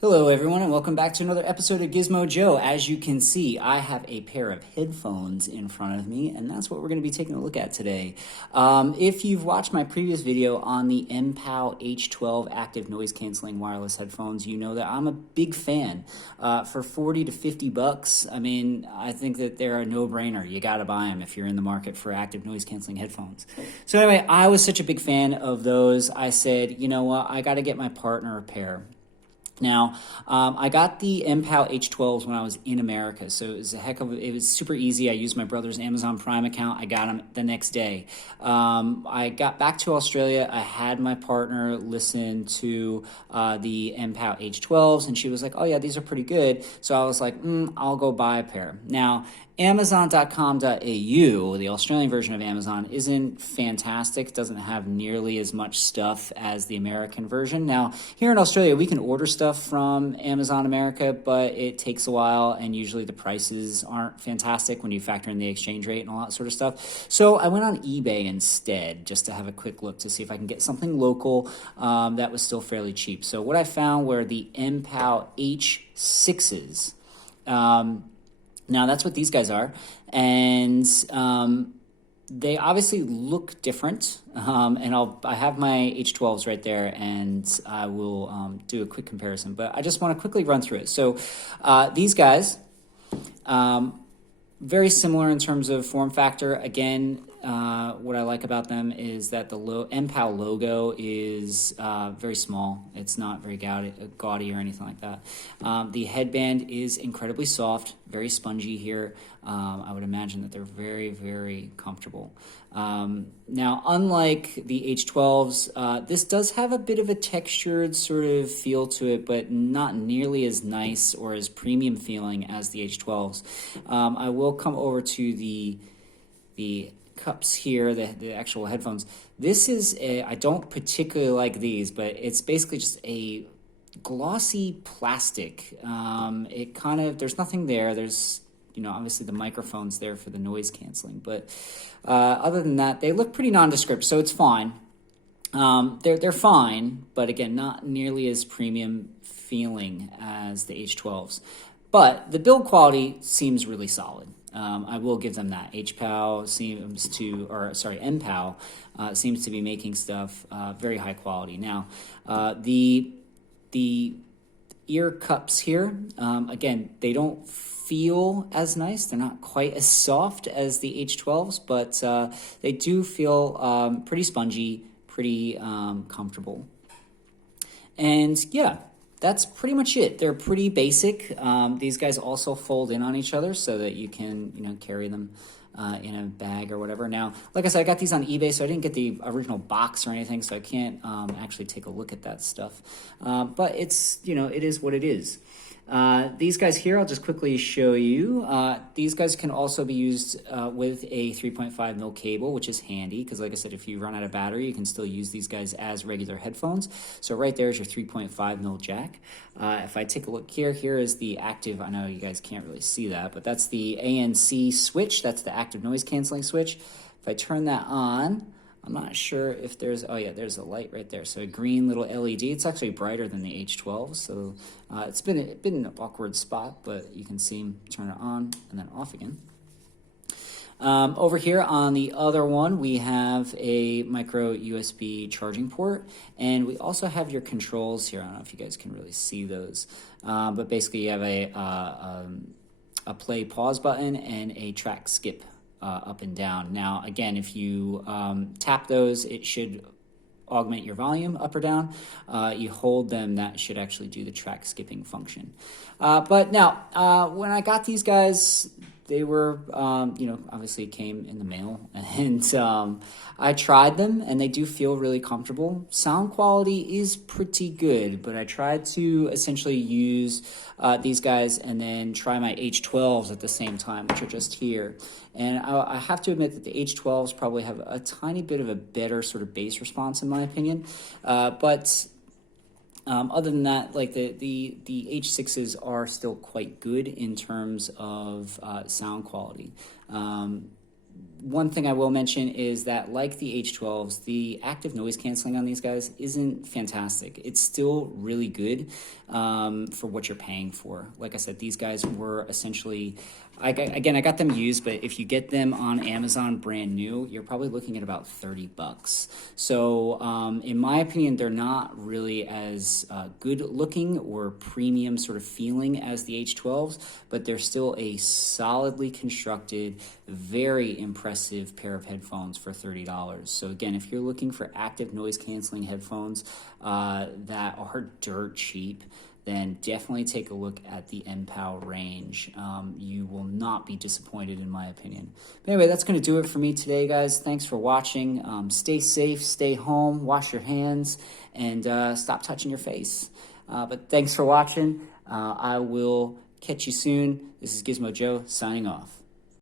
Hello everyone and welcome back to another episode of Gizmo Joe. As you can see, I have a pair of headphones in front of me and that's what we're going to be taking a look at today. If you've watched my previous video on the MPow H12 active noise canceling wireless headphones, you know that I'm a big fan. For 40 to 50 bucks, I mean, I think that they're a no-brainer. You got to buy them if you're in the market for active noise canceling headphones. So anyway, I was such a big fan of those. I said, you know what, I got to get my partner a pair. Now, I got the MPow H12s when I was in America, so it was super easy. I used my brother's Amazon Prime account. I got them the next day. I got back to Australia. I had my partner listen to the MPow H12s, and she was like, oh yeah, these are pretty good. So I was like, I'll go buy a pair. Now, Amazon.com.au, the Australian version of Amazon, isn't fantastic. It doesn't have nearly as much stuff as the American version. Now, here in Australia, we can order stuff from Amazon America, but it takes a while, and usually the prices aren't fantastic when you factor in the exchange rate and all that sort of stuff. So I went on eBay instead, just to have a quick look to see if I can get something local that was still fairly cheap. So what I found were the MPow H6s. Now, that's what these guys are, and they obviously look different, and I have my H12s right there, and I will do a quick comparison, but I just want to quickly run through it. So these guys, very similar in terms of form factor. Again, what I like about them is that the MPow logo is very small. It's not very gaudy or anything like that. The headband is incredibly soft, very spongy here. I would imagine that they're very, very comfortable. Now, unlike the H12s, this does have a bit of a textured sort of feel to it, but not nearly as nice or as premium feeling as the H12s. I will come over to the cups here, the actual headphones. This is I don't particularly like these, but it's basically just a glossy plastic. It kind of, there's nothing there. There's, obviously the microphone's there for the noise canceling, but other than that, they look pretty nondescript, so it's fine. They're fine, but again, not nearly as premium feeling as the H12s. But the build quality seems really solid. I will give them that. MPow seems to be making stuff very high quality. Now, the ear cups here, again, they don't feel as nice. They're not quite as soft as the H12s, but they do feel pretty spongy, pretty comfortable. And yeah, that's pretty much it. They're pretty basic. These guys also fold in on each other so that you can, carry them in a bag or whatever. Now, like I said, I got these on eBay, so I didn't get the original box or anything, so I can't actually take a look at that stuff. But it's, it is what it is. These guys here, I'll just quickly show you. These guys can also be used with a 3.5 mil cable, which is handy because, like I said, if you run out of battery, you can still use these guys as regular headphones. So right there is your 3.5 mil jack. If I take a look here, here is the active, I know you guys can't really see that, but that's the ANC switch. That's the active noise canceling switch. If I turn that on, I'm not sure if there's, oh yeah, there's a light right there. So a green little LED. It's actually brighter than the H12, so it's been in an awkward spot, but you can see them turn it on and then off again. Over here on the other one, we have a micro USB charging port, and we also have your controls here. I don't know if you guys can really see those, but basically you have a play pause button and a track skip up and down. Now, again, if you tap those, it should augment your volume up or down. You hold them, that should actually do the track skipping function. But now, when I got these guys, they were, obviously came in the mail, and I tried them, and they do feel really comfortable. Sound quality is pretty good, but I tried to essentially use these guys and then try my H12s at the same time, which are just here. And I have to admit that the H12s probably have a tiny bit of a better sort of bass response, in my opinion. But other than that, like the H6s are still quite good in terms of sound quality. one thing I will mention is that, like the H12s, the active noise canceling on these guys isn't fantastic. It's still really good for what you're paying for. Like I said, these guys were essentially, I got them used, but if you get them on Amazon brand new, you're probably looking at about $30. So in my opinion, they're not really as good looking or premium sort of feeling as the H12s, but they're still a solidly constructed, very impressive pair of headphones for $30. So again, if you're looking for active noise canceling headphones that are dirt cheap, then definitely take a look at the MPow range. You will not be disappointed, in my opinion. But anyway, that's going to do it for me today, guys. Thanks for watching. Stay safe, stay home, wash your hands, and stop touching your face. But thanks for watching. I will catch you soon. This is Gizmo Joe signing off.